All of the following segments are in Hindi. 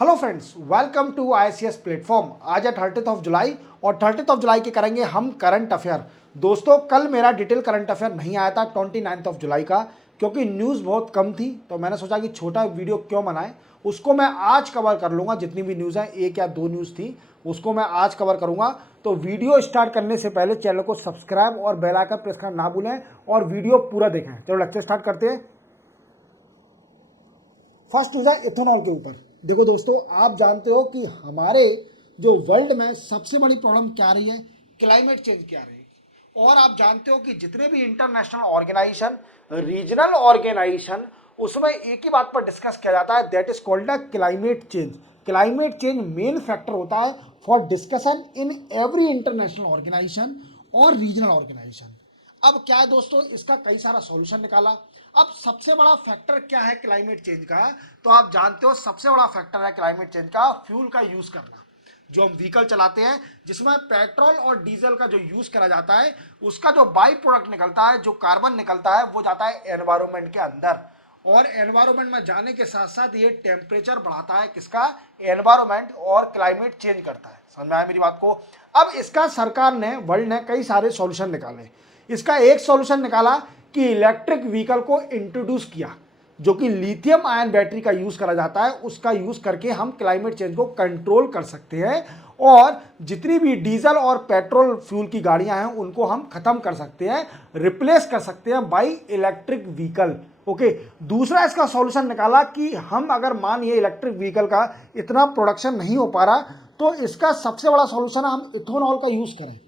Hello friends, welcome to ICS platform. आज है 30 ऑफ जुलाई और 30 ऑफ जुलाई के करेंगे हम करंट अफेयर। दोस्तों, कल मेरा डिटेल करंट अफेयर नहीं आया था 29 ऑफ जुलाई का, क्योंकि न्यूज़ बहुत कम थी। तो मैंने सोचा कि छोटा वीडियो क्यों बनाएं, उसको मैं आज कवर कर लूँगा। जितनी भी न्यूज़ हैं, एक या दो न्यूज़ थी, उसको मैं आज कवर करूँगा। तो वीडियो स्टार्ट करने से पहले चैनल को सब्सक्राइब और बेल आइकन प्रेस करना ना भूलें और वीडियो पूरा देखें। चलो लेक्चर स्टार्ट करते हैं। फर्स्ट न्यूज़ है इथेनॉल के ऊपर। देखो दोस्तों, आप जानते हो कि हमारे जो वर्ल्ड में सबसे बड़ी प्रॉब्लम क्या आ रही है, क्लाइमेट चेंज की आ रही है। और आप जानते हो कि जितने भी इंटरनेशनल ऑर्गेनाइजेशन, रीजनल ऑर्गेनाइजेशन, उसमें एक ही बात पर डिस्कस किया जाता है, that is called the climate change. Climate change main factor होता है for discussion in every international organization और रीजनल ऑर्गेनाइजेशन। अब क्या है दोस्तों, इसका कई सारा सॉल्यूशन निकाला। अब सबसे बड़ा फैक्टर क्या है क्लाइमेट चेंज का, तो आप जानते हो सबसे बड़ा फैक्टर है क्लाइमेट चेंज का फ्यूल का यूज करना। जो हम व्हीकल चलाते हैं जिसमें पेट्रोल और डीजल का जो यूज करा जाता है, उसका जो बाई प्रोडक्ट निकलता है, जो कार्बन निकलता है, वो जाता है एनवायरमेंट के अंदर। और एनवायरमेंट में जाने के साथ साथ ये टेम्परेचर बढ़ाता है, किसका? एनवायरमेंट, और क्लाइमेट चेंज करता है। समझ में आया मेरी बात को? अब इसका सरकार ने, वर्ल्ड ने कई सारे सॉल्यूशन निकाले। इसका एक सॉल्यूशन निकाला कि इलेक्ट्रिक व्हीकल को इंट्रोड्यूस किया, जो कि लिथियम आयन बैटरी का यूज करा जाता है। उसका यूज करके हम क्लाइमेट चेंज को कंट्रोल कर सकते हैं और जितनी भी डीजल और पेट्रोल फ्यूल की गाड़ियां हैं उनको हम खत्म कर सकते हैं, रिप्लेस कर सकते हैं बाई इलेक्ट्रिक व्हीकल। ओके। दूसरा इसका सॉल्यूशन निकाला कि हम अगर मानिए इलेक्ट्रिक व्हीकल का इतना प्रोडक्शन नहीं हो पा रहा, तो इसका सबसे बड़ा सॉल्यूशन है हम इथेनॉल का यूज करें।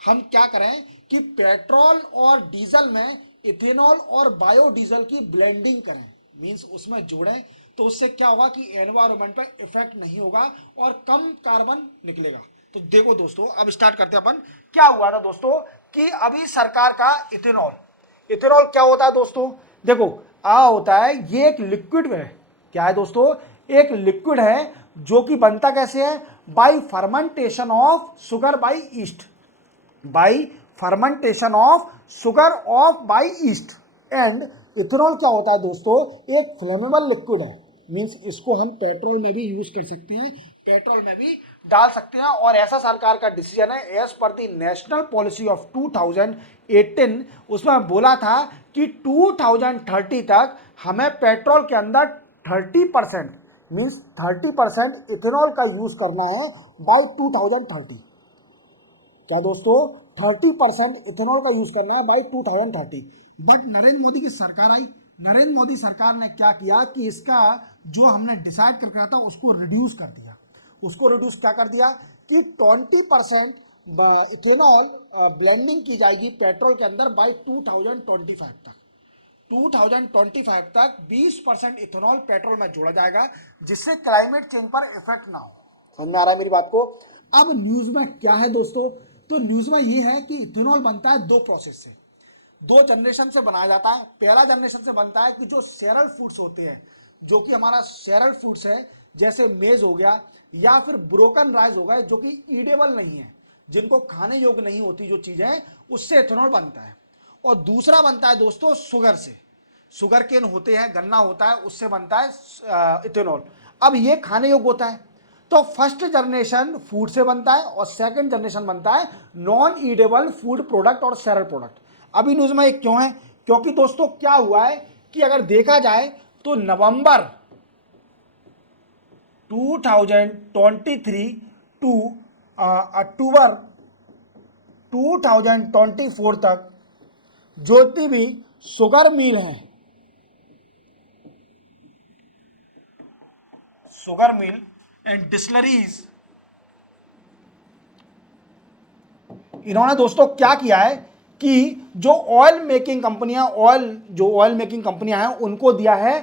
हम क्या करें कि पेट्रोल और डीजल में इथेनॉल और बायोडीजल की ब्लेंडिंग करें, मींस उसमें जोड़ें। तो उससे क्या होगा कि एनवायरमेंट पर इफेक्ट नहीं होगा और कम कार्बन निकलेगा। तो देखो दोस्तों, अब स्टार्ट करते हैं अपन। क्या हुआ था दोस्तों कि अभी सरकार का इथेनॉल, इथेनॉल क्या होता है दोस्तों? देखो, होता है, ये एक लिक्विड है। क्या है दोस्तों? एक लिक्विड है जो कि बनता कैसे है? By fermentation of sugar by east, by fermentation of sugar of by east. And ethanol क्या होता है दोस्तों? एक फ्लेमेबल लिक्विड है, मींस इसको हम पेट्रोल में भी यूज कर सकते हैं, पेट्रोल में भी डाल सकते हैं। और ऐसा सरकार का डिसीजन है, as per the national policy of 2018, उसमें बोला था कि 2030 तक हमें पेट्रोल के अंदर 30%, मींस 30% इथेनॉल का यूज करना है बाई 2030। क्या दोस्तों? 30% इथेनॉल का यूज करना है बाई 2030। बट नरेंद्र मोदी की सरकार आई। नरेंद्र मोदी सरकार ने क्या किया कि इसका जो हमने डिसाइड करके रखा था उसको रिड्यूस कर दिया। उसको रिड्यूस क्या कर दिया कि 20% इथेनॉल ब्लेंडिंग की जाएगी पेट्रोल के अंदर बाई 2025 तक। 2025 तक 20% इथेनॉल पेट्रोल में जोड़ा जाएगा, जिससे क्लाइमेट चेंज पर इफेक्ट ना हो। समझ में आ रहा है मेरी बात को? अब न्यूज में क्या है दोस्तों? तो न्यूज में ये है कि इथेनॉल बनता है दो प्रोसेस से, दो जनरेशन से बनाया जाता है। पहला जनरेशन से बनता है कि जो सेरल फूड्स होते हैं, जो कि हमारा सेरल फूड्स है, जैसे मेज हो गया या फिर ब्रोकन राइस हो गया, जो कि ईडेबल नहीं है, जिनको खाने योग्य नहीं होती जो चीजें, उससे इथेनॉल बनता है। और दूसरा बनता है दोस्तों शुगर से, शुगर केन होते हैं, गन्ना होता है, उससे बनता है इथेनॉल। अब ये खाने योग्य होता है। तो फर्स्ट जनरेशन फूड से बनता है और सेकंड जनरेशन बनता है नॉन ईडेबल फूड प्रोडक्ट और सेरल प्रोडक्ट। अभी न्यूज में एक क्यों है? क्योंकि दोस्तों क्या हुआ है कि अगर देखा जाए तो नवंबर 2023 टू अक्टूबर 2024 तक जितनी भी शुगर मिल है, शुगर मिल एंड डिस्लरीज, इन्होंने दोस्तों क्या किया है कि जो ऑयल मेकिंग कंपनियां, ऑयल मेकिंग कंपनियां हैं, उनको दिया है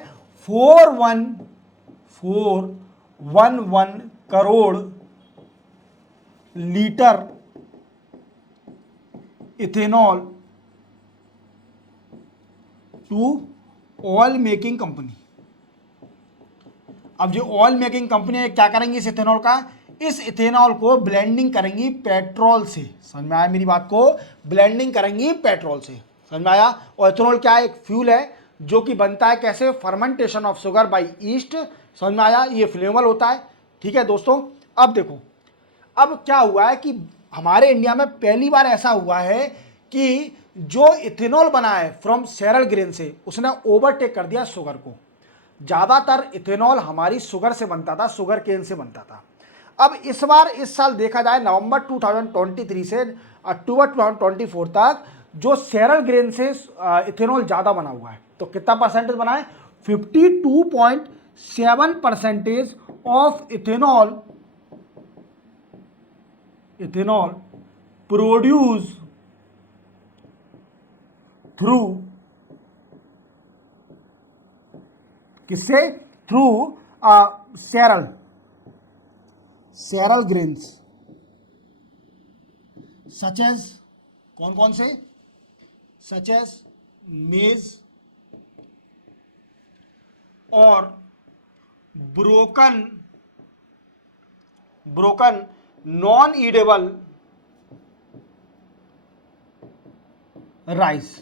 411 crore litre ethanol to oil making company. अब जो ऑयल मेकिंग कंपनी है क्या करेंगी इस इथेनॉल का? इस इथेनॉल को ब्लेंडिंग करेंगी पेट्रोल से। समझ में आया मेरी बात को? ब्लेंडिंग करेंगी पेट्रोल से। समझ में आया? और इथेनॉल क्या है? एक फ्यूल है जो कि बनता है कैसे? Fermentation of sugar by east समझ में आया, ये फ्लेमेबल होता है। ठीक है दोस्तों, अब देखो, अब क्या हुआ है कि हमारे इंडिया में पहली बार ऐसा हुआ है कि जो इथेनॉल बना है फ्रॉम सेरल ग्रेन से, उसने ओवरटेक कर दिया शुगर को। ज़्यादातर इथेनॉल हमारी शुगर से बनता था, शुगर केन से बनता था। अब इस बार, इस साल देखा जाए नवंबर 2023 से अक्टूबर 2024 तक जो सेरल ग्रेन से इथेनॉल ज़्यादा बना हुआ है, तो कितना परसेंटेज बना है? 52.7% ऑफ इथेनॉल प्रोड्यूस थ्रू, किससे? Through cereal grains such as, कौन कौन से? सच एज मेज और ब्रोकन नॉन ईडेबल राइस।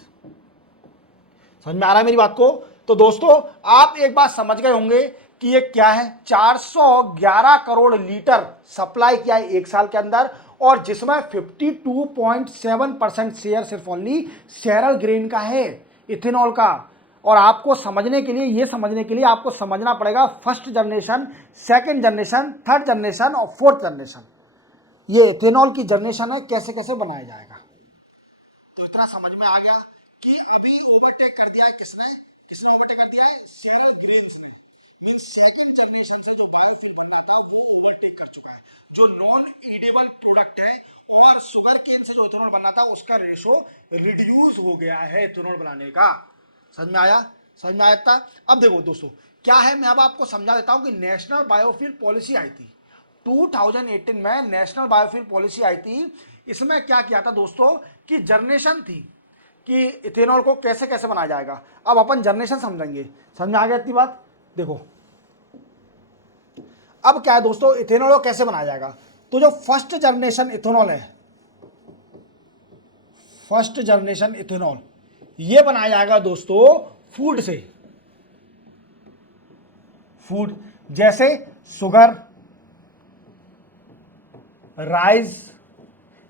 समझ में आ रहा है मेरी बात को? तो दोस्तों, आप एक बात समझ गए होंगे कि ये क्या है। 411 करोड़ लीटर सप्लाई किया है एक साल के अंदर, और जिसमें 52.7% शेयर सिर्फ ओनली सेरल ग्रेन का है, इथेनॉल का। और आपको समझने के लिए, ये समझने के लिए आपको समझना पड़ेगा first generation, second generation, third generation और फोर्थ जनरेशन, ये इथेनॉल की जनरेशन है, कैसे कैसे बनाया जाएगा। तो इतना समझ में आ गया कि अभी ओवरटेक कर दिया है किसने? किसने ओवरटेक कर दिया है? सेरल ग्रेन्स ने। मींस सेकंड जनरेशन से जो बायोफ्यूल बनता था वो ओवरटेक कर चुका है। जो नॉन ईडेबल प्रोडक्ट है और शुगर केन से जो इथेनॉल बना था उसका रेशो रिड्यूस हो गया है इथेनॉल बनाने का। समझ में आया? समझ में आया था? अब देखो दोस्तों, क्या है, मैं अब आपको समझा देता हूं कि नेशनल बायोफ्यूल पॉलिसी आई थी 2018 में, नेशनल बायोफ्यूल पॉलिसी आई थी। इसमें क्या किया था दोस्तों कि जनरेशन थी कि इथेनॉल को कैसे कैसे बनाया जाएगा। अब अपन जनरेशन समझेंगे। समझ में आ गया इतनी बात? देखो, अब क्या है दोस्तों, इथेनॉल को कैसे बनाया जाएगा। तो जो फर्स्ट जनरेशन इथेनॉल है, फर्स्ट जनरेशन इथेनॉल, ये बनाया जाएगा दोस्तों फूड से। फूड जैसे शुगर, राइस,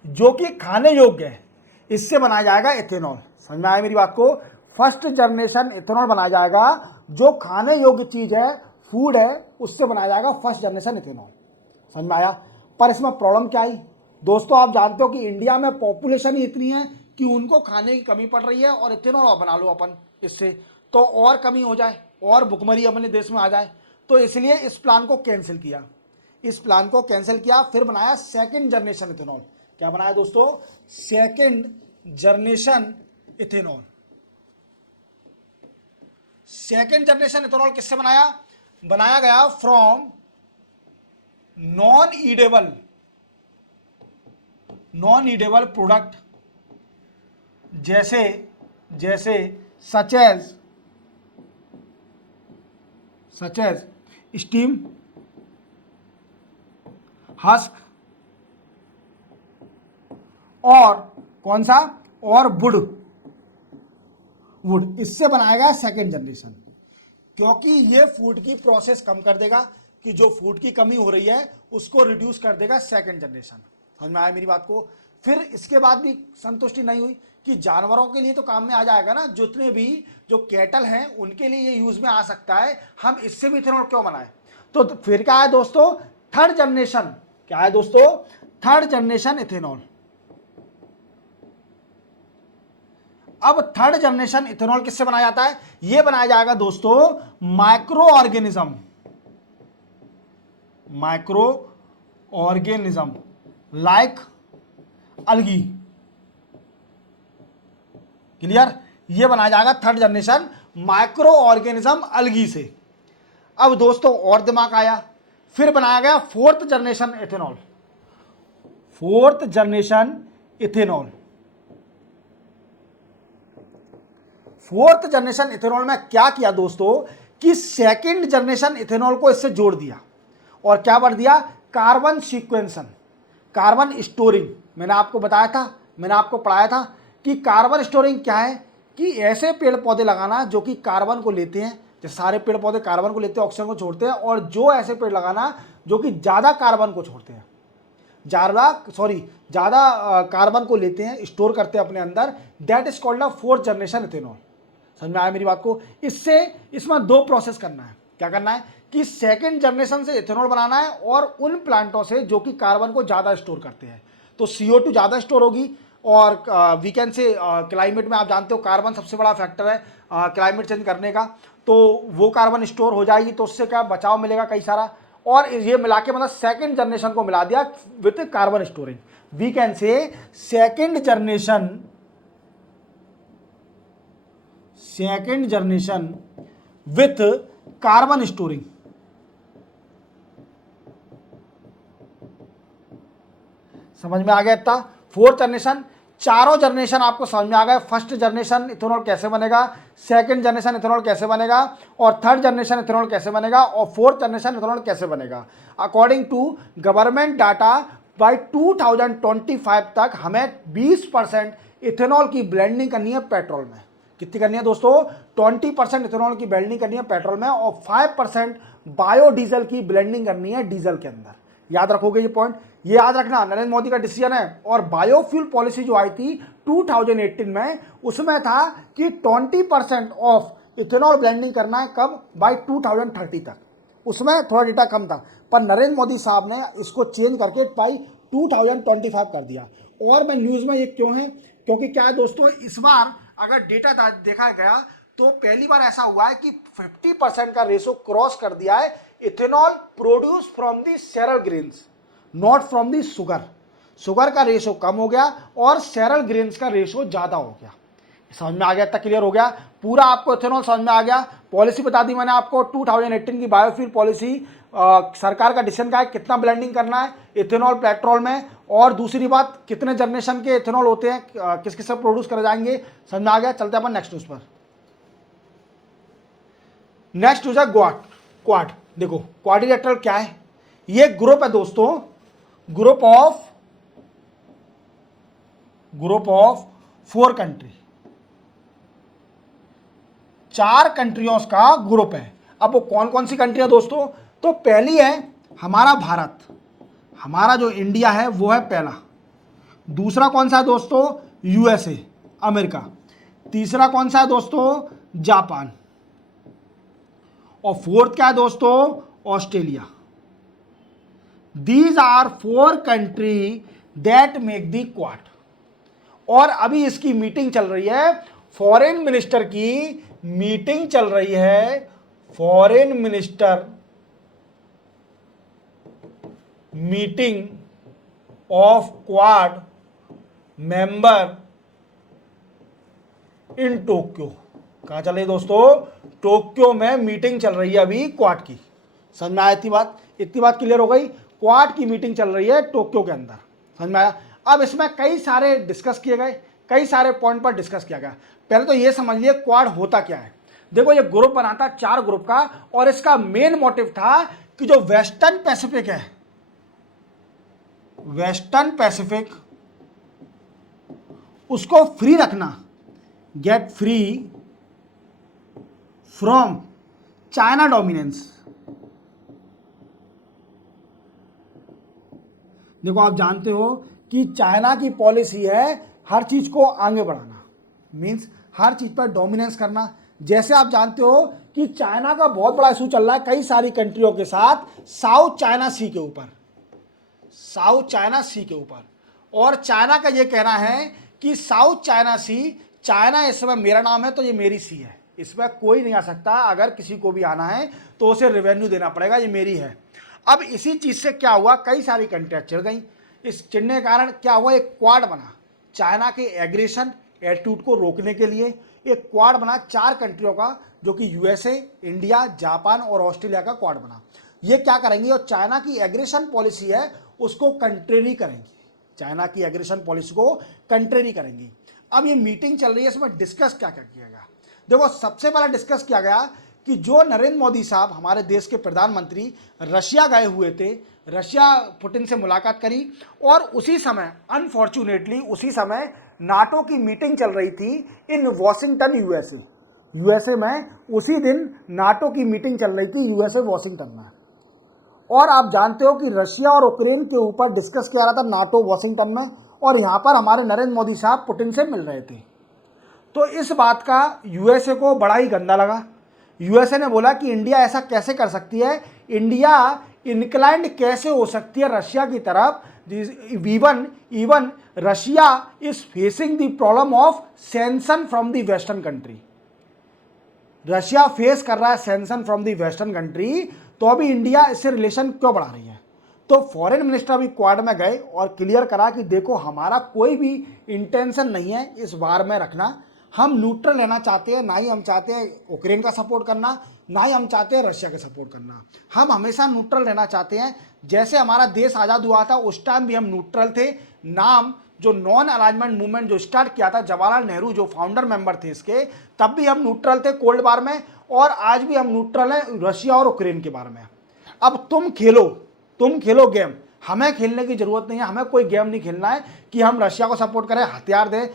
जो कि खाने योग्य है, इससे बनाया जाएगा इथेनॉल। समझ में आया मेरी बात को? फर्स्ट जनरेशन इथेनॉल बनाया जाएगा, जो खाने योग्य चीज है, फूड है, उससे बनाया जाएगा फर्स्ट जनरेशन इथेनॉल। समझ में आया? पर इसमें प्रॉब्लम क्या आई दोस्तों? आप जानते हो कि इंडिया में पॉपुलेशन ही इतनी है कि उनको खाने की कमी पड़ रही है, और इथेनॉल बना लो अपन इससे, तो और कमी हो जाए और भुखमरी अपने देश में आ जाए। तो इसलिए इस प्लान को कैंसिल किया, इस प्लान को कैंसिल किया। फिर बनाया सेकंड जनरेशन इथेनॉल। क्या बनाया दोस्तों? Second generation ethanol. Second generation ethanol किससे बनाया? बनाया गया फ्रॉम नॉन ईडेबल प्रोडक्ट, जैसे जैसे सच एज स्टीम, हस्क, और कौन सा? और वुड। इससे बनाया गया सेकेंड जनरेशन, क्योंकि ये फूड की प्रोसेस कम कर देगा, कि जो फूड की कमी हो रही है उसको रिड्यूस कर देगा सेकेंड जनरेशन। समझ में आया मेरी बात को? फिर इसके बाद भी संतुष्टि नहीं हुई कि जानवरों के लिए तो काम में आ जाएगा ना, जितने भी जो कैटल हैं उनके लिए ये यूज में आ सकता है, हम इससे भी इथेनॉल क्यों बनाए। तो फिर क्या है दोस्तों? Third generation. क्या है दोस्तों? Third generation ethanol. अब थर्ड जनरेशन इथेनॉल किससे बनाया जाता है? यह बनाया जाएगा दोस्तों माइक्रो ऑर्गेनिज्म लाइक अलगी। क्लियर? यह बनाया जाएगा थर्ड जनरेशन माइक्रो ऑर्गेनिज्म अलगी से। अब दोस्तों और दिमाग आया, फिर बनाया गया fourth generation ethanol. Fourth generation ethanol, fourth generation ethanol में क्या किया दोस्तों कि सेकंड जनरेशन इथेनॉल को इससे जोड़ दिया, और क्या बढ़ दिया? Carbon sequestration, carbon storing. मैंने आपको बताया था, मैंने आपको पढ़ाया था कि कार्बन स्टोरिंग क्या है, कि ऐसे पेड़ पौधे लगाना जो कि कार्बन को लेते हैं, जैसे सारे पेड़ पौधे कार्बन को लेते हैं, ऑक्सीजन को छोड़ते हैं, और जो ऐसे पेड़ लगाना जो कि ज़्यादा कार्बन को छोड़ते हैं, ज़्यादा कार्बन को लेते हैं, स्टोर करते हैं अपने अंदर, that is called a fourth generation ethanol. समझ में आया मेरी बात को? इसमें दो प्रोसेस करना है। क्या करना है कि सेकेंड जनरेशन से इथेनॉल बनाना है, और उन प्लांटों से जो कि कार्बन को ज़्यादा स्टोर करते हैं। तो CO2 ज़्यादा स्टोर होगी, और वी कैन से क्लाइमेट में आप जानते हो कार्बन सबसे बड़ा फैक्टर है क्लाइमेट चेंज करने का, तो वो कार्बन स्टोर हो जाएगी, तो उससे क्या बचाव मिलेगा कई सारा। और ये मिला के मतलब सेकेंड जनरेशन को मिला दिया with carbon storing, we can say second generation with carbon storing. समझ में आ गया इतना? फोर्थ जनरेशन, चारों जनरेशन आपको समझ में आ गया। फर्स्ट जनरेशन इथेनॉल कैसे बनेगा, सेकंड जनरेशन इथेनॉल कैसे बनेगा, और थर्ड जनरेशन इथेनॉल कैसे बनेगा, और फोर्थ जनरेशन इथेनॉल कैसे बनेगा। According to government data, by 2025 तक हमें 20% इथेनॉल की ब्लेंडिंग करनी है पेट्रोल में। कितनी करनी है दोस्तों? 20% इथेनॉल की ब्लेंडिंग करनी है पेट्रोल में, और 5% बायोडीजल की ब्लेंडिंग करनी है डीजल के अंदर। याद रखोगे ये पॉइंट? ये याद रखना, नरेंद्र मोदी का डिसीजन है। और बायोफ्यूल पॉलिसी जो आई थी 2018 में, उसमें था कि 20% ऑफ इथेनॉल ब्लेंडिंग करना है, कब? बाय 2030 तक। उसमें थोड़ा डेटा कम था, पर नरेंद्र मोदी साहब ने इसको चेंज करके बाई 2025 कर दिया। और मैं न्यूज़ में ये क्यों है, क्योंकि क्या है दोस्तों, इस बार अगर डेटा देखा गया तो पहली बार ऐसा हुआ है कि 50% का रेशो क्रॉस कर दिया है ethanol produce from the cereal grains, not from the sugar का रेशो कम हो गया, और सेरल ग्रेन्स का रेशो ज्यादा हो गया। समझ में आ गया? तक क्लियर हो गया पूरा? आपको इथेनॉल समझ में आ गया? पॉलिसी बता दी मैंने आपको 2018 की बायोफ्यूल पॉलिसी, सरकार का डिसीजन का है कितना ब्लेंडिंग करना है इथेनॉल पेट्रोल में, और दूसरी बात कितने जनरेशन के इथेनॉल होते हैं, किस किस से प्रोड्यूस करे जाएंगे। समझ में आ गया? चलते हैं अपन नेक्स्ट न्यूज पर। नेक्स्ट न्यूज है क्वाड। देखो क्वाड्रिलेटरल क्या है? ये ग्रुप है दोस्तों, ग्रुप ऑफ 4 कंट्री, 4 कंट्रियों का ग्रुप है। अब वो कौन कौन सी कंट्री है दोस्तों? तो पहली है हमारा भारत, हमारा जो इंडिया है वो है पहला। दूसरा कौन सा है दोस्तों? USA, America. तीसरा कौन सा है दोस्तों? जापान। और फोर्थ क्या है दोस्तों? Australia. These are 4 country that make the quad. और अभी इसकी मीटिंग चल रही है, फॉरेन मिनिस्टर की मीटिंग चल रही है, foreign minister meeting of quad member in Tokyo. कहां चल रही है दोस्तों? टोक्यो में मीटिंग चल रही है अभी क्वाड की। समझ में आया इतनी बात क्लियर हो गई? क्वाड की मीटिंग चल रही है टोक्यो के अंदर। समझ में आया? अब इसमें कई सारे डिस्कस किए गए, कई सारे पॉइंट पर डिस्कस किया गया। पहले तो ये समझ लिए क्वाड होता क्या है। देखो ये ग्रुप बना था 4 ग्रुप का, और इसका मेन मोटिव था कि जो वेस्टर्न पैसिफिक है, वेस्टर्न पैसिफिक उसको फ्री रखना, get free from China dominance. देखो आप जानते हो कि चाइना की पॉलिसी है हर चीज को आगे बढ़ाना, मींस हर चीज पर डोमिनेंस करना। जैसे आप जानते हो कि चाइना का बहुत बड़ा इशू चल रहा है कई सारी कंट्रियों के साथ साउथ चाइना सी के ऊपर, साउथ चाइना सी के ऊपर। और चाइना का ये कहना है कि साउथ चाइना सी, चाइना इस समय मेरा नाम है तो ये मेरी सी है, इसमें कोई नहीं आ सकता, अगर किसी को भी आना है तो उसे रेवेन्यू देना पड़ेगा, ये मेरी है। अब इसी चीज से क्या हुआ, कई सारी कंट्रियां चिढ़ गई। इस चिढ़ने के कारण क्या हुआ, एक क्वाड बना चाइना के एग्रेशन एटीट्यूड को रोकने के लिए। एक क्वाड बना 4 कंट्रियों का, जो कि USA, इंडिया, जापान और ऑस्ट्रेलिया का क्वाड बना। ये क्या करेंगे, और चाइना की एग्रेशन पॉलिसी है उसको कंट्रेरी करेंगी, चाइना की एग्रेशन पॉलिसी को कंट्रेरी करेंगी। अब ये मीटिंग चल रही है, इसमें डिस्कस क्या क्या किया गया। देखो सबसे पहला डिस्कस किया गया कि जो नरेंद्र मोदी साहब हमारे देश के प्रधानमंत्री रशिया गए हुए थे, रशिया पुतिन से मुलाकात करी, और उसी समय अनफॉर्चुनेटली उसी समय नाटो की मीटिंग चल रही थी इन वॉशिंगटन USA। यूएसए में उसी दिन नाटो की मीटिंग चल रही थी यूएसए वॉशिंगटन में। और आप जानते हो कि रशिया और यूक्रेन के ऊपर डिस्कस किया रहा था नाटो वॉशिंगटन में, और यहाँ पर हमारे नरेंद्र मोदी साहब पुतिन से मिल रहे थे। तो इस बात का यूएसए को बड़ा ही गंदा लगा। यूएसए ने बोला कि इंडिया ऐसा कैसे कर सकती है, इंडिया इंक्लाइंड कैसे हो सकती है रशिया की तरफ, even Russia is facing the problem of sanction from the western country. Russia face कर रहा है sanction from the western country, तो अभी इंडिया इससे रिलेशन क्यों बढ़ा रही है। तो फॉरेन मिनिस्टर अभी क्वाड में गए और क्लियर करा कि देखो हमारा कोई भी इंटेंशन नहीं है इस वार में रखना, हम न्यूट्रल रहना चाहते हैं, ना ही हम चाहते हैं यूक्रेन का सपोर्ट करना, ना ही हम चाहते हैं रशिया का सपोर्ट करना, हम हमेशा न्यूट्रल रहना चाहते हैं। जैसे हमारा देश आज़ाद हुआ था उस टाइम भी हम न्यूट्रल थे। नाम जो नॉन अलाइनमेंट मूवमेंट जो स्टार्ट किया था जवाहरलाल नेहरू जो फाउंडर मेंबर थे इसके, तब भी हम न्यूट्रल थे कोल्ड वार में, और आज भी हम न्यूट्रल हैं रशिया और यूक्रेन के बारे में। अब तुम खेलो गेम, हमें खेलने की जरूरत नहीं है, हमें कोई गेम नहीं खेलना है कि हम रशिया को सपोर्ट करें, हथियार दें।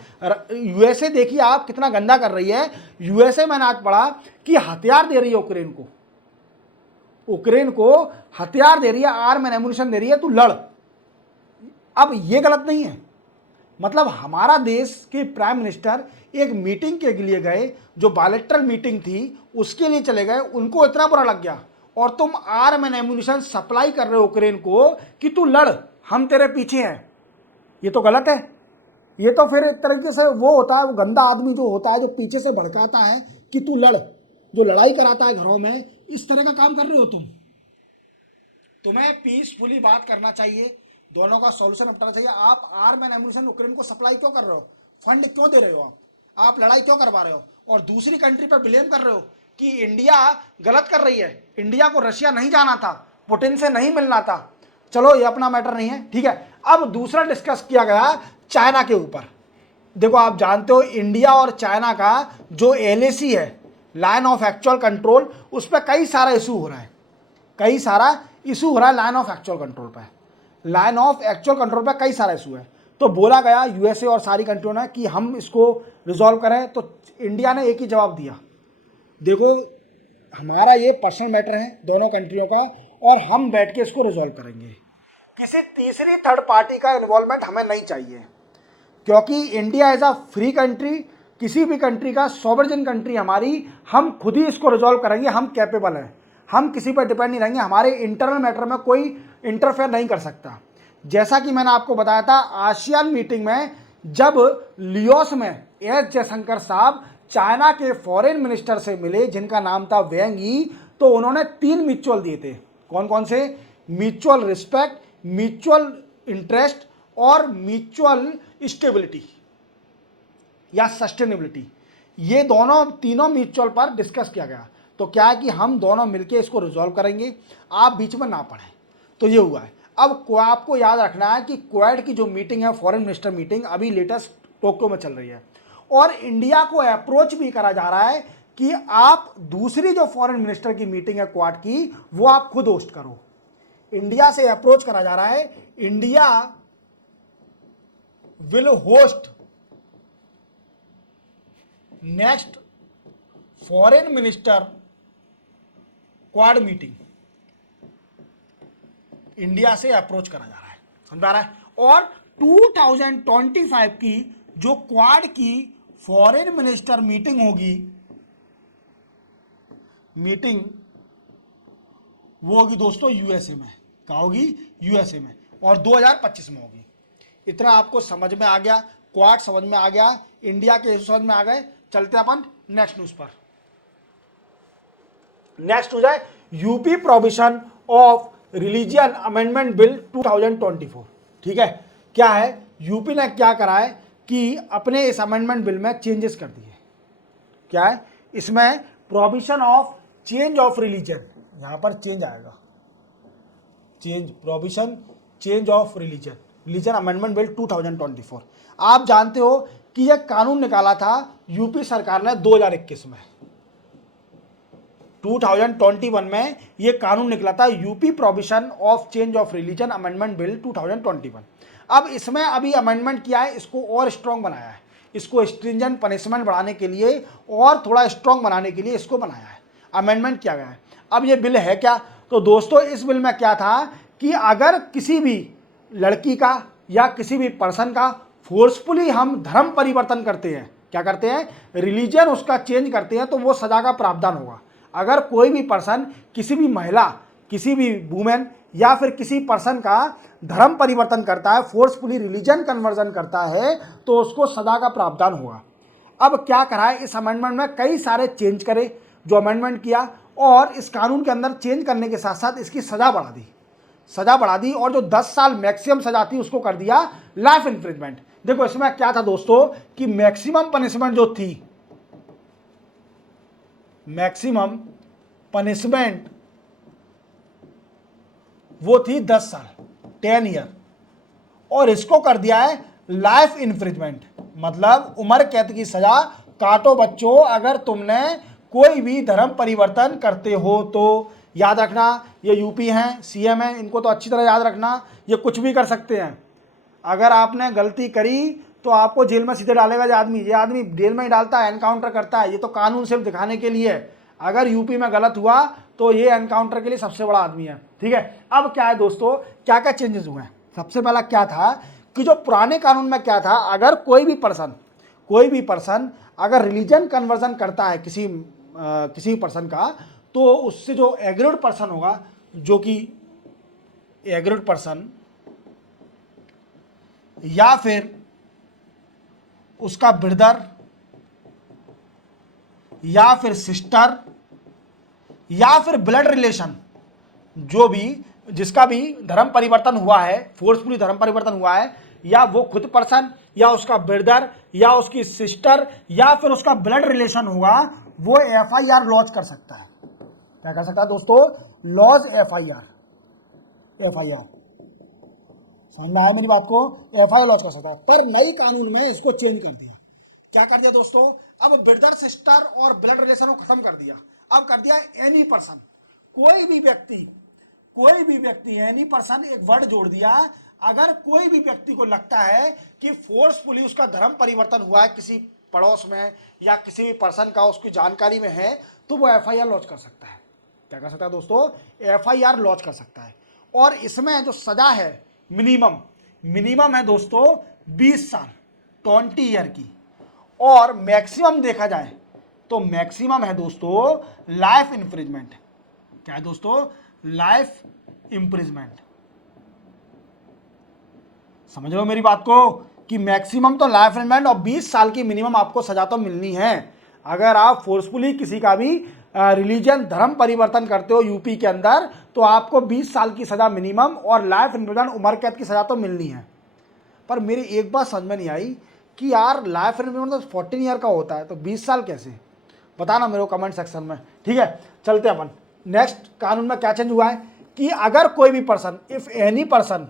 यूएसए देखिए आप कितना गंदा कर रही है। यूएसए मैंने आज पढ़ा कि हथियार दे रही है यूक्रेन को हथियार दे रही है, आर्म एंड एमुनिशन दे रही है, तू लड़। अब ये गलत नहीं है, मतलब हमारा देश के प्राइम मिनिस्टर एक मीटिंग के लिए गए, जो बायलैटरल मीटिंग थी उसके लिए चले गए, उनको इतना बुरा लग गया, और तुम आर्म एंड एमुनिशन सप्लाई कर रहे हो यूक्रेन को कि तू लड़, हम तेरे पीछे हैं। ये तो गलत है। ये तो फिर एक तरीके से वो होता है, वो गंदा आदमी जो होता है जो पीछे से भड़काता है कि तू लड़, जो लड़ाई कराता है घरों में, इस तरह का काम कर रहे हो तुम। तुम्हें पीसफुली बात करना चाहिए, दोनों का सॉल्यूशन निपटाना चाहिए। आप आर्म एंड एमुनिशन यूक्रेन को सप्लाई क्यों कर रहे हो, फंड क्यों दे रहे हो, आप लड़ाई क्यों करवा रहे हो, और दूसरी कंट्री पर ब्लेम कर रहे हो कि इंडिया गलत कर रही है, इंडिया को रशिया नहीं जाना था, पुतिन से नहीं मिलना था। चलो ये अपना मैटर नहीं है, ठीक है। अब दूसरा डिस्कस किया गया चाइना के ऊपर। देखो आप जानते हो इंडिया और चाइना का जो LAC है, लाइन ऑफ एक्चुअल कंट्रोल, उस पर कई सारा इशू हो रहा है, लाइन ऑफ एक्चुअल कंट्रोल पर कई सारा इशू है। तो बोला गया यूएसए और सारी कंट्रियों ने कि हम इसको रिजॉल्व करें, तो इंडिया ने एक ही जवाब दिया, देखो हमारा ये पर्सनल मैटर है दोनों कंट्रियों का, और हम बैठ के इसको रिजॉल्व करेंगे, किसी तीसरी थर्ड पार्टी का इन्वॉल्वमेंट हमें नहीं चाहिए, क्योंकि India as a free country, किसी भी कंट्री का सॉवरेन कंट्री हमारी, हम खुद ही इसको रिजॉल्व करेंगे, हम कैपेबल हैं, हम किसी पर डिपेंड नहीं रहेंगे, हमारे इंटरनल मैटर में कोई इंटरफेयर नहीं कर सकता। जैसा कि मैंने आपको बताया था आसियान मीटिंग में, जब लियोस में एस जयशंकर साहब चाइना के फॉरेन मिनिस्टर से मिले जिनका नाम था वेंग यी, तो उन्होंने 3 म्यूचुअल दिए थे। कौन कौन से? म्यूचुअल रिस्पेक्ट, म्यूचुअल इंटरेस्ट और म्यूचुअल स्टेबिलिटी या सस्टेनेबिलिटी। ये तीनों म्यूचुअल पर डिस्कस किया गया। तो क्या है कि हम दोनों मिलकर इसको रिजॉल्व करेंगे, आप बीच में ना पड़े। तो ये हुआ है। अब आपको याद रखना है कि क्वाड की जो मीटिंग है, फॉरेन मिनिस्टर मीटिंग, अभी लेटेस्ट टोक्यो में चल रही है, और इंडिया को अप्रोच भी करा जा रहा है कि आप दूसरी जो फॉरेन मिनिस्टर की मीटिंग है क्वाड की, वो आप खुद होस्ट करो। इंडिया से अप्रोच करा जा रहा है, India will host next foreign minister quad meeting. India से अप्रोच करा जा रहा है, समझा रहा है। और 2025 की जो क्वाड की फॉरेन मिनिस्टर मीटिंग होगी, वो होगी दोस्तों यूएसए में। कहाँ होगी? यूएसए में, और 2025 में होगी। इतना आपको समझ में आ गया, क्वाड समझ में आ गया, इंडिया के समझ में आ गए। चलते अपन नेक्स्ट न्यूज पर। नेक्स्ट न्यूज है UP provision of religion amendment bill 2024। ठीक है, क्या है? यूपी ने क्या करा है कि अपने इस अमेंडमेंट बिल में चेंजेस कर दिए। क्या है इसमें? Provision of change of religion, यहां पर चेंज आएगा, provision change of religion amendment bill 2024। आप जानते हो कि यह कानून निकाला था यूपी सरकार ने 2021 में। 2021 में यह कानून निकला था, UP provision of change of religion amendment bill 2021। अब इसमें अभी अमेंडमेंट किया है, इसको और स्ट्रॉन्ग बनाया है। इसको स्ट्रिंजेंट पनिशमेंट बढ़ाने के लिए और थोड़ा स्ट्रॉन्ग बनाने के लिए इसको बनाया है, अमेंडमेंट किया गया है। अब ये बिल है क्या, तो दोस्तों इस बिल में क्या था कि अगर किसी भी लड़की का या किसी भी पर्सन का फोर्सफुली हम धर्म परिवर्तन करते हैं, क्या करते हैं, रिलीजन उसका चेंज करते हैं, तो वो सजा का प्रावधान होगा। अगर कोई भी पर्सन, किसी भी महिला, किसी भी वुमेन या फिर किसी पर्सन का धर्म परिवर्तन करता है, फोर्सफुली रिलीजन कन्वर्जन करता है, तो उसको सजा का प्रावधान होगा। अब क्या करा है इस अमेंडमेंट में, कई सारे चेंज करे जो अमेंडमेंट किया, और इस कानून के अंदर चेंज करने के साथ साथ इसकी सजा बढ़ा दी, और जो 10 साल मैक्सिमम सजा थी उसको कर दिया लाइफ इम्प्रिजमेंट। देखो इसमें क्या था दोस्तों कि मैक्सिमम पनिशमेंट जो थी, मैक्सिमम पनिशमेंट वो थी 10 साल, 10 ईयर, और इसको कर दिया है लाइफ इन्फ्रिजमेंट, मतलब उम्र कैद की सजा। काटो बच्चों, अगर तुमने कोई भी धर्म परिवर्तन करते हो तो। याद रखना, ये यूपी हैं, सीएम हैं, इनको तो अच्छी तरह याद रखना, ये कुछ भी कर सकते हैं। अगर आपने गलती करी तो आपको जेल में सीधे डालेगा ये आदमी जेल में ही डालता है, एनकाउंटर करता है। ये तो कानून सिर्फ दिखाने के लिए है, अगर यूपी में गलत हुआ तो ये एनकाउंटर के लिए सबसे बड़ा आदमी है, ठीक है। अब क्या है दोस्तों, क्या क्या चेंजेस हुए हैं। सबसे पहला क्या था कि जो पुराने कानून में क्या था, अगर कोई भी पर्सन अगर रिलीजन कन्वर्जन करता है किसी पर्सन का, तो उससे जो एग्रीड पर्सन होगा, जो कि एग्रीड पर्सन या फिर उसका ब्रदर या फिर सिस्टर या फिर ब्लड रिलेशन, जो भी जिसका भी धर्म परिवर्तन हुआ है, फोर्सफुली धर्म परिवर्तन हुआ है, या वो खुद पर्सन या उसका ब्रदर या उसकी सिस्टर या फिर उसका ब्लड रिलेशन होगा, वो एफआईआर लॉन्च कर सकता है। क्या कर सकता है दोस्तों, लॉज एफआईआर समझ में आया मेरी बात को, एफआईआर लॉन्च कर सकता है। पर नई कानून में इसको चेंज कर दिया। क्या कर दिया दोस्तों, अब ब्रदर सिस्टर और ब्लड रिलेशन को खत्म कर दिया, अब कर दिया एनी पर्सन, कोई भी व्यक्ति एनी पर्सन, एक वर्ड जोड़ दिया। अगर कोई भी व्यक्ति को लगता है कि फोर्सफुली उसका धर्म परिवर्तन हुआ है किसी पड़ोस में या किसी भी पर्सन का उसकी जानकारी में है, तो वो एफआईआर लॉन्च कर सकता है। क्या कर सकता है दोस्तों, एफआईआर लॉन्च कर सकता है। और इसमें जो सजा है मिनिमम है दोस्तों 20 साल, 20 ईयर की, और मैक्सिमम देखा जाए तो मैक्सिमम है दोस्तों लाइफ इम्प्रिजमेंट। क्या है दोस्तों, लाइफ इम्प्रिजमेंट। समझ लो मेरी बात को कि मैक्सिमम तो लाइफ इम्प्रिजमेंट और 20 साल की मिनिमम आपको सजा तो मिलनी है। अगर आप फोर्सफुली किसी का भी रिलीजन धर्म परिवर्तन करते हो यूपी के अंदर, तो आपको 20 साल की सजा मिनिमम और लाइफ इम्प्रिजमेंट उम्र कैद की सजा तो मिलनी है। पर मेरी एक बात समझ में नहीं आई कि यार लाइफ इम्प्रिजमेंट तो 14 ईयर का होता है, तो 20 साल कैसे, बताना मेरे को कमेंट सेक्शन में, ठीक है। चलते हैं अपन नेक्स्ट कानून में क्या चेंज हुआ है कि अगर कोई भी person, if any person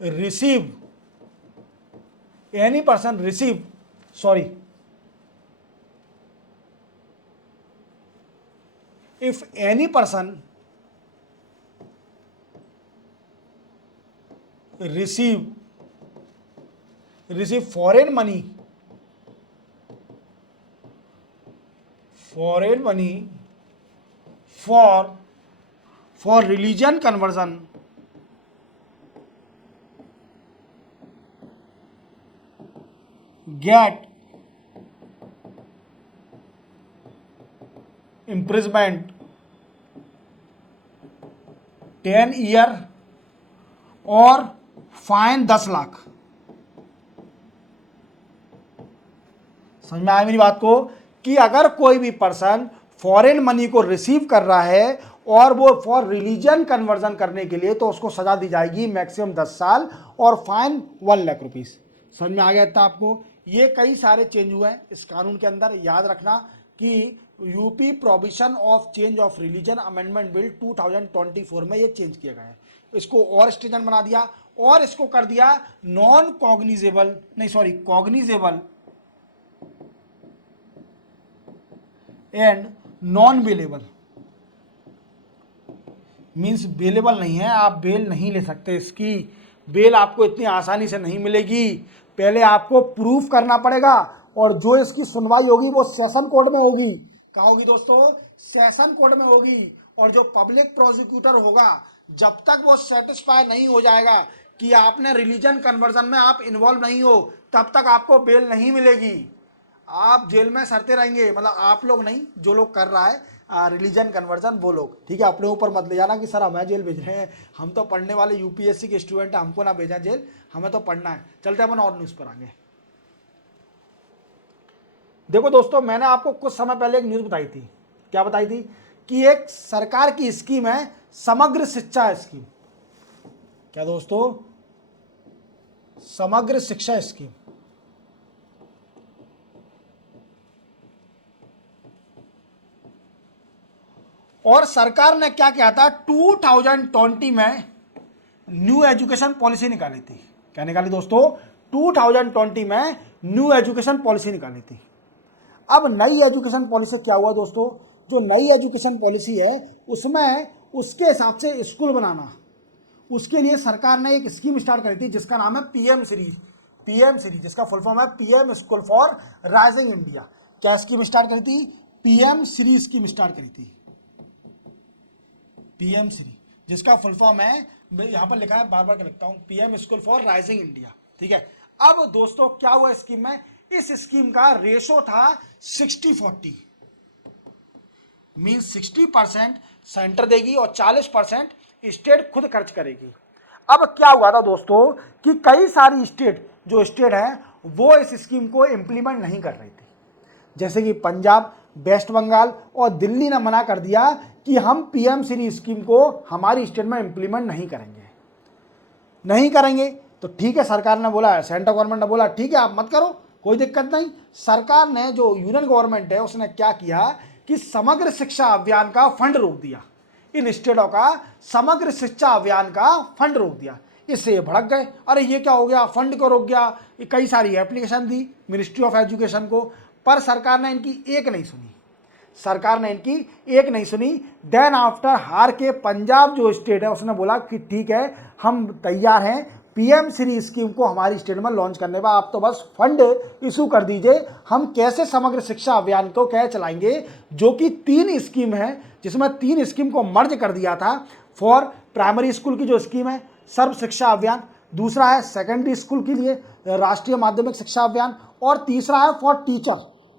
receive if any person receive foreign money for religion conversion, get imprisonment 10 year और फाइन 10 लाख। समझ में आया मेरी बात को कि अगर कोई भी पर्सन फॉरेन मनी को रिसीव कर रहा है और वो फॉर रिलीजन कन्वर्जन करने के लिए, तो उसको सजा दी जाएगी मैक्सिमम 10 साल और फाइन 1 लाख रुपीस। समझ में आ गया था आपको। ये कई सारे चेंज हुए हैं इस कानून के अंदर। याद रखना कि UP provision of change of religion amendment bill 2024 में ये चेंज किया गया है। इसको और स्ट्रिक्ट बना दिया और इसको कर दिया cognizable and non bailable. Means bailable नहीं है, आप बेल नहीं ले सकते इसकी, बेल आपको इतनी आसानी से नहीं मिलेगी, पहले आपको प्रूफ करना पड़ेगा, और जो इसकी सुनवाई होगी वो सेशन कोर्ट में होगी। कहाँ होगी दोस्तों? सेशन कोर्ट में होगी। और जो पब्लिक प्रोसिक्यूटर होगा, जब तक वो सेटिस्फाई नहीं हो जाएगा कि आपने रिलीजन कन्वर्जन में आप इन्वॉल्व नहीं हो, तब तक आपको बेल नहीं मिलेगी। आप जेल में सड़ते रहेंगे, मतलब आप लोग नहीं, जो लोग कर रहा है रिलीजन कन्वर्जन वो लोग, ठीक है। अपने ऊपर मत ले जाना कि सर हमें जेल भेज रहे हैं, हम तो पढ़ने वाले यूपीएससी के स्टूडेंट हैं, हमको ना भेजा जेल, हमें तो पढ़ना है। चलते अपन और न्यूज़ पर आगे। देखो दोस्तों, मैंने आपको कुछ समय पहले एक न्यूज़ बताई थी। क्या बताई थी? कि एक सरकार की स्कीम है समग्र शिक्षा स्कीम। क्या दोस्तों? समग्र शिक्षा स्कीम। और सरकार ने क्या किया था, 2020 में न्यू एजुकेशन पॉलिसी निकाली थी। क्या निकाली दोस्तों? 2020 में न्यू एजुकेशन पॉलिसी निकाली थी। अब नई एजुकेशन पॉलिसी क्या हुआ दोस्तों? जो नई एजुकेशन पॉलिसी है उसमें उसके हिसाब से स्कूल बनाना, उसके लिए सरकार ने एक स्कीम स्टार्ट करी थी जिसका नाम है पीएम सीरीज। पीएम सीरीज जिसका फुल फॉर्म है PM school for rising India. क्या स्कीम स्टार्ट करी थी? पीएम सीरीज स्कीम स्टार्ट करी थी। पीएम सीरीज जिसका फुल फॉर्म है, यहां पर लिखा है, बार बार लिखता हूं, PM school for rising India, ठीक है। अब दोस्तों क्या हुआ स्कीम में? इस स्कीम का रेशो था 60-40, मीन 60% सेंटर देगी और 40% स्टेट खुद खर्च करेगी। अब क्या हुआ था दोस्तों कि कई सारी जो स्टेट है वो इस स्कीम को इंप्लीमेंट नहीं कर रही थी। जैसे कि पंजाब, वेस्ट बंगाल और दिल्ली ने मना कर दिया कि हम पीएम श्री स्कीम को हमारी स्टेट में इंप्लीमेंट नहीं करेंगे। तो ठीक है, सरकार ने बोला, सेंट्रल गवर्नमेंट ने बोला ठीक है आप मत करो, कोई दिक्कत नहीं। सरकार ने, जो यूनियन गवर्नमेंट है, उसने क्या किया कि समग्र शिक्षा अभियान का फंड रोक दिया। इन स्टेटों का समग्र शिक्षा अभियान का फंड रोक दिया। इससे ये भड़क गए, अरे ये क्या हो गया, फंड को रोक गया। कई सारी application the ministry of education को, पर सरकार ने इनकी एक नहीं सुनी। देन आफ्टर हार के पंजाब जो स्टेट है उसने बोला कि ठीक है हम तैयार हैं पीएम श्री स्कीम को हमारी स्टेट में लॉन्च करने पर, आप तो बस फंड इशू कर दीजिए, हम कैसे समग्र शिक्षा अभियान को कैसे चलाएंगे, जो कि 3 स्कीम है, जिसमें 3 स्कीम को मर्ज कर दिया था। फॉर प्राइमरी स्कूल की जो स्कीम है सर्व शिक्षा अभियान, दूसरा है सेकेंडरी स्कूल के लिए राष्ट्रीय माध्यमिक शिक्षा अभियान, और तीसरा है फॉर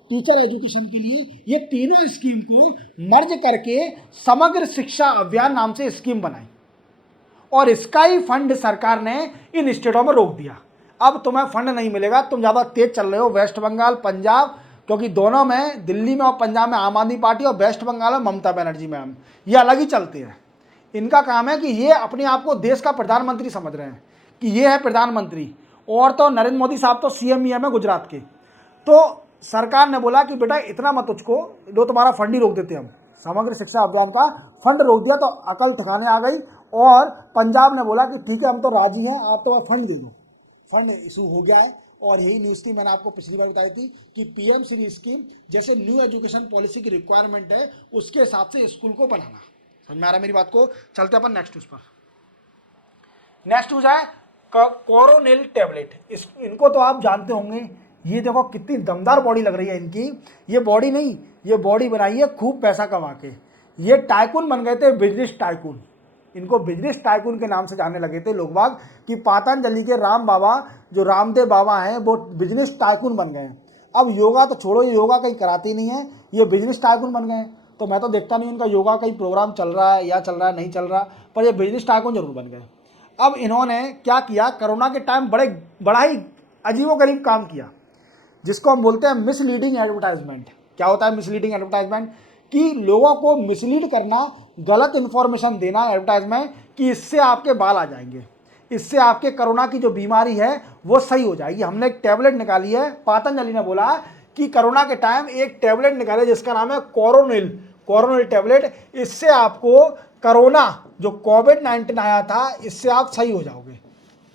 टीचर एजुकेशन के लिए। ये तीनों स्कीम को मर्ज करके समग्र शिक्षा अभियान नाम से स्कीम बनाई, और इसका ही फंड सरकार ने इन स्टेटों में रोक दिया। अब तुम्हें फंड नहीं मिलेगा, तुम ज़्यादा तेज चल रहे हो वेस्ट बंगाल, पंजाब, क्योंकि दोनों में, दिल्ली में और पंजाब में आम आदमी पार्टी और वेस्ट बंगाल में ममता बनर्जी मैम, ये अलग ही चलते हैं। इनका काम है कि ये अपने आप को देश का प्रधानमंत्री समझ रहे हैं कि ये है प्रधानमंत्री, और तो नरेंद्र मोदी साहब तो सीएम ही है गुजरात के। तो सरकार ने बोला कि बेटा इतना मत तुझको, जो तुम्हारा फंड ही रोक देते हम, समग्र शिक्षा अभियान का फंड रोक दिया। तो अकल ठिकाने आ गई, और पंजाब ने बोला कि ठीक है हम तो राजी हैं, आप तो फंड दे दो। फंड इशू हो गया है, और यही न्यूज़ थी, मैंने आपको पिछली बार बताई थी कि पीएम श्री स्कीम जैसे न्यू एजुकेशन पॉलिसी की रिक्वायरमेंट है, उसके हिसाब से स्कूल को बनाना। समझ में आ रहा है मेरी बात को? चलते अपन नेक्स्ट न्यूज़ पर। नेक्स्ट न्यूज़ है कोरोनिल टैबलेट। इनको तो आप जानते होंगे, ये देखो कितनी दमदार बॉडी लग रही है इनकी। ये बॉडी नहीं, ये बॉडी बनाई है खूब पैसा कमा के। ये टाइकून बन गए थे, बिजनेस टाइकून। इनको बिजनेस टाइकून के नाम से जानने लगे थे लोग बाग, कि पतंजलि के राम बाबा, जो रामदेव बाबा हैं, वो बिजनेस टाइकून बन गए हैं। अब योगा तो छोड़ो, ये योगा कहीं कराते ही नहीं है, ये बिजनेस टाइकून बन गए हैं। तो मैं तो देखता नहीं उनका योगा कहीं प्रोग्राम चल रहा है या चल रहा है, नहीं चल रहा, पर ये बिजनेस टाइकून जरूर बन गए। अब इन्होंने क्या किया, कोरोना के टाइम बड़ा ही अजीबोगरीब काम किया, जिसको हम बोलते हैं मिसलीडिंग एडवर्टाइजमेंट। क्या होता है मिसलीडिंग एडवर्टाइजमेंट? कि लोगों को मिसलीड करना, गलत इन्फॉर्मेशन देना एडवर्टाइजमेंट, कि इससे आपके बाल आ जाएंगे, इससे आपके कोरोना की जो बीमारी है वो सही हो जाएगी। हमने एक टैबलेट निकाली है, पतंजलि ने बोला कि कोरोना के टाइम एक टैबलेट निकाले जिसका नाम है कोरोनिल टैबलेट। इससे आपको कोरोना, जो कोविड-19 आया था, इससे आप सही हो जाओगे।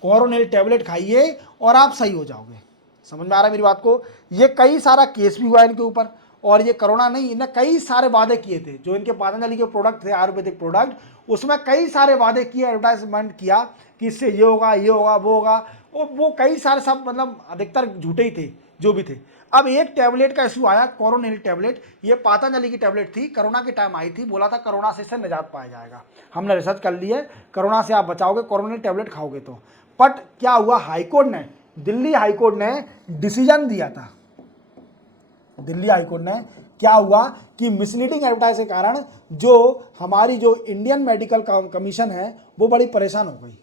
कोरोनिल टैबलेट खाइए और आप सही हो जाओगे। समझ में आ रहा है मेरी बात को? ये कई सारा केस भी हुआ है इनके ऊपर, और ये कोरोना नहीं, इन्हें कई सारे वादे किए थे, जो इनके पतंजलि के प्रोडक्ट थे आयुर्वेदिक प्रोडक्ट, उसमें कई सारे वादे किए, एडवर्टाइजमेंट किया कि इससे ये होगा, ये होगा, वो होगा, वो कई सारे सब मतलब अधिकतर झूठे ही थे जो भी थे। अब एक टैबलेट का इशू आया, कोरोनिल टैबलेट, ये पतंजलि की टैबलेट थी, कोरोना के टाइम आई थी, बोला था कोरोना से इससे निजात पाया जाएगा। हमने रिसर्च कर ली है, कोरोना से आप बचाओगे कोरोनिल टैबलेट खाओगे तो। बट क्या हुआ, हाईकोर्ट ने, दिल्ली हाईकोर्ट ने डिसीजन दिया था, दिल्ली हाईकोर्ट ने क्या हुआ कि मिसलीडिंग एडवर्टाइज के कारण जो हमारी जो इंडियन मेडिकल कमीशन है वो बड़ी परेशान हो गई।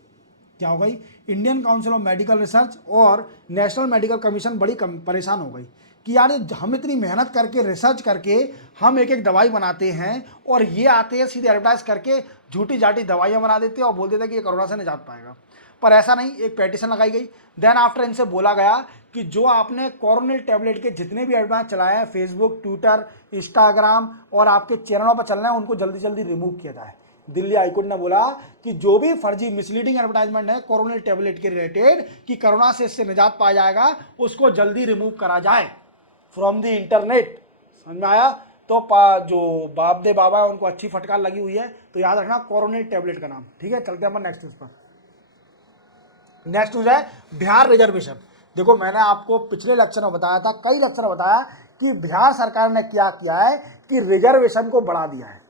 क्या हो गई, Indian council of medical research और नेशनल मेडिकल कमीशन बड़ी परेशान हो गई कि यार हम इतनी मेहनत करके रिसर्च करके हम एक एक दवाई बनाते हैं और ये आते हैं सीधे एडवर्टाइज करके झूठी झाटी दवाइयाँ बना देते हैं और बोल देते हैं कि ये कोरोना से निजात पाएगा। पर ऐसा नहीं, एक पेटिशन लगाई गई। देन आफ्टर इनसे बोला गया कि जो आपने कोरोनिल टैबलेट के जितने भी एडवर्टाइज चलाए हैं फेसबुक, ट्विटर, इंस्टाग्राम और आपके चैनलों पर चल रहे हैं उनको जल्दी जल्दी रिमूव किया जाए। दिल्ली हाईकोर्ट ने बोला कि जो भी फर्जी मिसलीडिंग एडवर्टाइजमेंट है कोरोनिल टैबलेट के रिलेटेड कि कोरोना से इससे निजात पाया जाएगा, उसको जल्दी रिमूव करा जाए फ्रॉम द इंटरनेट। समझ में आया? तो जो बाबदेव बाबा है उनको अच्छी फटकार लगी हुई है, तो याद रखना कोरोनिल टैबलेट का नाम। ठीक है, चलते हैं अपन नेक्स्ट न्यूज पर। नेक्स्ट न्यूज है बिहार रिजर्वेशन। देखो मैंने आपको पिछले लेक्चर में बताया था, कई लेक्चर में बताया कि बिहार सरकार ने क्या किया है कि रिजर्वेशन को बढ़ा दिया है।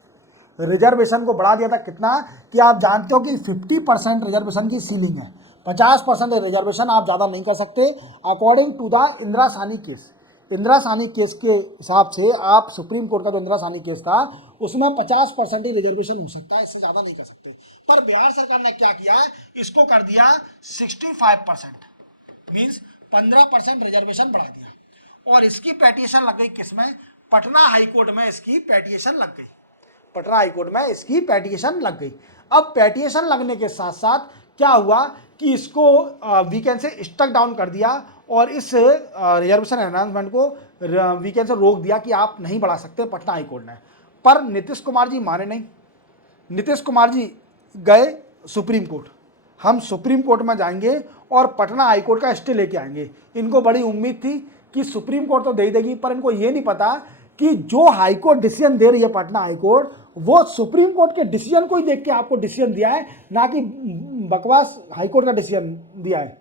रिजर्वेशन को बढ़ा दिया था कितना कि आप जानते हो कि 50% रिजर्वेशन की सीलिंग है, 50% रिजर्वेशन आप ज़्यादा नहीं कर सकते। According to the Indira Sawhney case, Indira Sawhney case के हिसाब से आप सुप्रीम कोर्ट का जो इंदिरा साहनी केस था उसमें 50% ही रिजर्वेशन हो सकता है, इससे ज़्यादा नहीं कर सकते। पर बिहार सरकार ने क्या किया, इसको कर दिया 65%, मीन्स 15% रिजर्वेशन बढ़ा दिया। और इसकी पेटिशन लग गई किसमें, पटना हाईकोर्ट में इसकी पेटिशन लग गई, पटना हाईकोर्ट में इसकी पेटिशन लग गई। अब पेटिशन लगने के साथ साथ क्या हुआ कि इसको वीकेंड से स्टक डाउन कर दिया और इस रिजर्वेशन एनहांसमेंट को वीकेंड से रोक दिया कि आप नहीं बढ़ा सकते, पटना हाईकोर्ट ने। पर नीतीश कुमार जी माने नहीं, नीतीश कुमार जी गए सुप्रीम कोर्ट, हम सुप्रीम कोर्ट में जाएंगे और पटना हाईकोर्ट का स्टे लेके आएंगे। इनको बड़ी उम्मीद थी कि सुप्रीम कोर्ट तो दे देगी, पर इनको ये नहीं पता कि जो हाईकोर्ट डिसीजन दे रही है पटना हाईकोर्ट, वो सुप्रीम कोर्ट के डिसीजन को ही देख के आपको डिसीजन दिया है, ना कि बकवास हाईकोर्ट का डिसीजन दिया है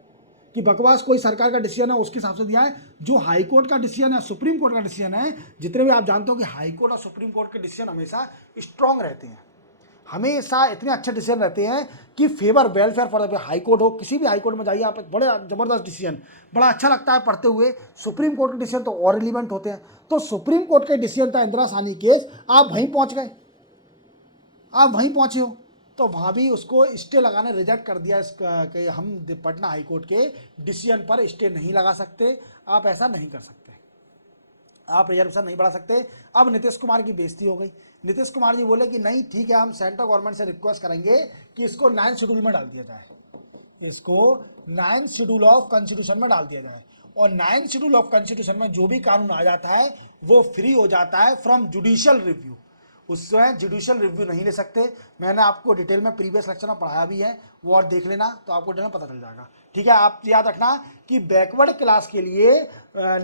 कि बकवास कोई सरकार का डिसीजन है उसके हिसाब से दिया है। जो हाईकोर्ट का डिसीजन है, सुप्रीम कोर्ट का डिसीजन है, जितने भी आप जानते हो कि हाईकोर्ट और सुप्रीम कोर्ट के डिसीजन हमेशा स्ट्रांग रहते हैं, हमेशा इतने अच्छे डिसीजन रहते हैं कि favour welfare for the high court हो, किसी भी हाईकोर्ट में जाइए आप, बड़े ज़बरदस्त डिसीजन, बड़ा अच्छा लगता है पढ़ते हुए। सुप्रीम कोर्ट के डिसीजन तो और रिलीवेंट होते हैं। तो सुप्रीम कोर्ट के डिसीजन था इंदिरा साहनी केस, आप वहीं पहुंच गए, आप वहीं पहुंचे हो, तो वहाँ भी उसको स्टे लगाने रिजेक्ट कर दिया कि हम पटना हाईकोर्ट के डिसीजन पर स्टे नहीं लगा सकते, आप ऐसा नहीं कर सकते, आप रिजर्वेशन नहीं बढ़ा सकते। अब नीतीश कुमार की बेइज्जती हो गई। नीतीश कुमार जी बोले कि नहीं ठीक है, हम सेंट्रल गवर्नमेंट से रिक्वेस्ट करेंगे कि इसको 9th शेड्यूल में डाल दिया जाए, इसको 9th शेड्यूल ऑफ कॉन्स्टिट्यूशन में डाल दिया जाए। और 9th शेड्यूल ऑफ कॉन्स्टिट्यूशन में जो भी कानून आ जाता है वो फ्री हो जाता है फ्रॉम जुडिशियल रिव्यू, उसमें जुडिशियल रिव्यू नहीं ले सकते। मैंने आपको डिटेल में प्रीवियस लेक्चर में पढ़ाया भी है, वो और देख लेना तो आपको डिटेल में पता चल जाएगा। ठीक है, आप याद रखना कि बैकवर्ड क्लास के लिए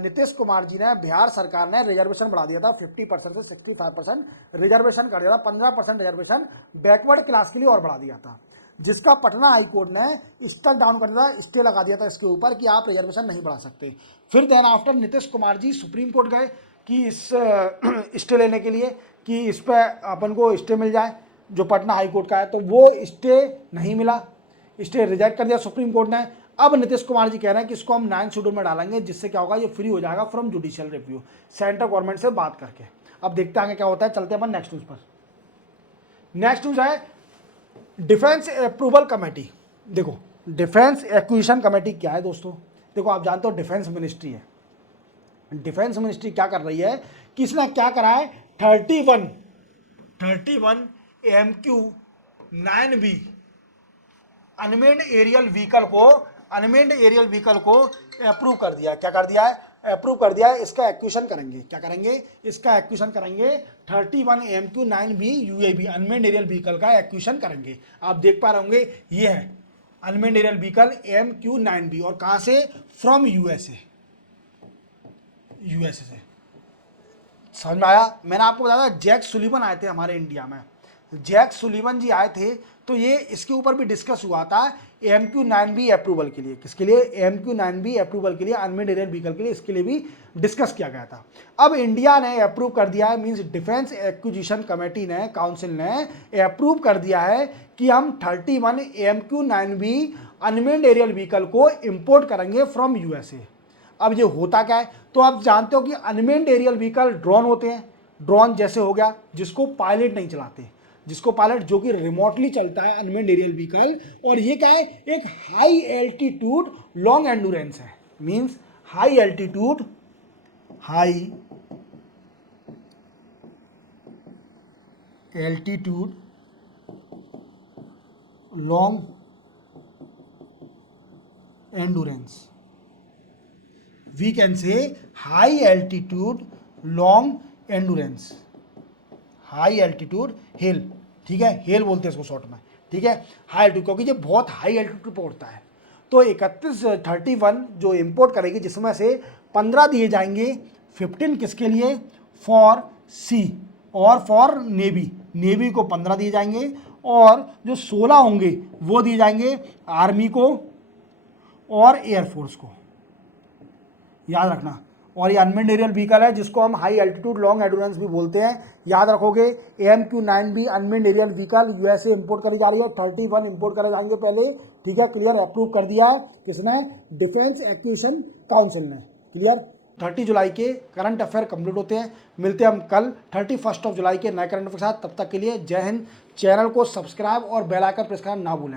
नीतीश कुमार जी ने, बिहार सरकार ने रिजर्वेशन बढ़ा दिया था 50% से 65% रिजर्वेशन कर दिया था, 15% रिजर्वेशन बैकवर्ड क्लास के लिए और बढ़ा दिया था, जिसका पटना हाईकोर्ट ने स्टक डाउन कर दिया, स्टे लगा दिया था इसके ऊपर कि आप रिजर्वेशन नहीं बढ़ा सकते। फिर then after Nitish Kumar ji supreme court गए कि इस स्टे लेने के लिए कि इस पर अपन को स्टे मिल जाए जो पटना हाई कोर्ट का है, तो वो स्टे नहीं मिला, स्टे रिजेक्ट कर दिया सुप्रीम कोर्ट ने। अब नीतीश कुमार जी कह रहे हैं कि इसको हम 9th शेड्यूल में डालेंगे, जिससे क्या होगा, ये फ्री हो जाएगा from judicial review, central government से बात करके। अब देखते हैं क्या होता है, चलते हैं अपन नेक्स्ट न्यूज पर। नेक्स्ट न्यूज है डिफेंस अप्रूवल कमेटी। देखो डिफेंस एक्विजिशन कमेटी क्या है दोस्तों, देखो आप जानते हो डिफेंस मिनिस्ट्री है। डिफेंस मिनिस्ट्री क्या कर रही है कि इसने क्या करा है, 31 AMQ-9B अनमेन्ड एरियल व्हीकल को अप्रूव कर दिया। क्या कर दिया है, अप्रूव कर दिया है। इसका एक्विजिशन करेंगे, क्या करेंगे, इसका एक्विजिशन करेंगे। 31 AMQ-9B UAV unmanned aerial vehicle का एक्विजिशन करेंगे। आप देख पा रहे होंगे ये है अनमेन्ड एरियल व्हीकल AMQ-9B, और कहां से, फ्रॉम यूएसए से। समझ में आया? मैंने आपको बताया था जैक सुलिवन आए थे हमारे इंडिया में, जैक सुलिवन जी आए थे, तो ये इसके ऊपर भी डिस्कस हुआ था AMQ-9B अप्रूवल के लिए। किसके लिए? AMQ-9B अप्रूवल के लिए, अनमेड एरियल व्हीकल के लिए, इसके लिए भी डिस्कस किया गया था। अब इंडिया ने अप्रूव कर दिया है, मींस डिफेंस एक्विजिशन कमेटी ने, काउंसिल ने अप्रूव कर दिया है कि हम 31 AMQ-9B अनमेड एरियल व्हीकल को इंपोर्ट करेंगे फ्रॉम USA। अब ये होता क्या है? तो आप जानते हो कि अनमेड एरियल व्हीकल ड्रोन होते हैं, ड्रोन जैसे हो गया जिसको पायलट नहीं चलाते, जिसको पायलट जो कि रिमोटली चलता है, अनमेड एरियल व्हीकल। और ये क्या है? एक हाई एल्टीट्यूड लॉन्ग एंडुरेंस है, means high altitude long endurance, we can say high altitude long endurance, high altitude HALE, ठीक है, हेल बोलते हैं इसको शॉर्ट में, ठीक है, हाई एल्टीट्यूड, क्योंकि ये बहुत हाई एल्टीट्यूड पर उड़ता है। तो 31 जो इंपोर्ट करेगी, जिसमें से 15 दिए जाएंगे, 15 किसके लिए? फॉर सी और फॉर नेवी, नेवी को 15 दिए जाएंगे, और जो 16 होंगे वो दिए जाएंगे आर्मी को और एयरफोर्स को, याद रखना। और ये अनमेड एरियल व्हीकल है जिसको हम हाई एल्टीट्यूड लॉन्ग एंडुरेंस भी बोलते हैं, याद रखोगे। AMQ-9B unmanned aerial vehicle USA import करी जा रही है, 31 इंपोर्ट करे जाएंगे पहले, ठीक है, क्लियर, अप्रूव कर दिया है किसने? डिफेंस एक्विजिशन काउंसिल ने, क्लियर। 30 जुलाई के करंट अफेयर कंप्लीट होते हैं, मिलते हैं हम कल 31 जुलाई के नए करंट अफेयर के साथ। तब तक के लिए जय हिंद। चैनल को सब्सक्राइब और बेल आइकन प्रेस करना ना भूलें।